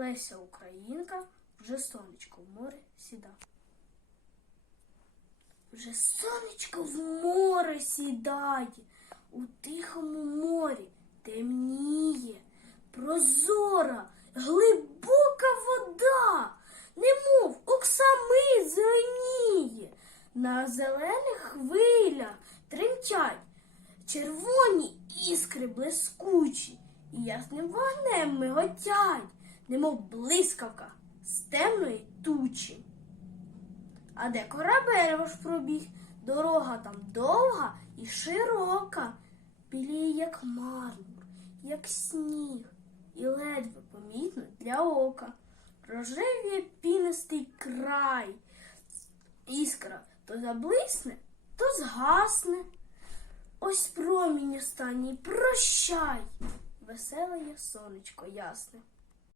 Леся Українка, вже сонечко в море сіда. Вже сонечко в море сідає, у тихому морі темніє, прозора, глибока вода, немов оксамит зеленіє, на зелених хвилях тремтять червоні іскри блискучі і ясним вогнем миготять, немов блискавка з темної тучі. А де корабель ваш пробіг, дорога там довга і широка, біліє, як мармур, як сніг, і ледве помітно для ока. Рожевіє пінистий край, іскра то заблисне, то згасне. Ось промінь останній, прощай, веселе сонечко ясне.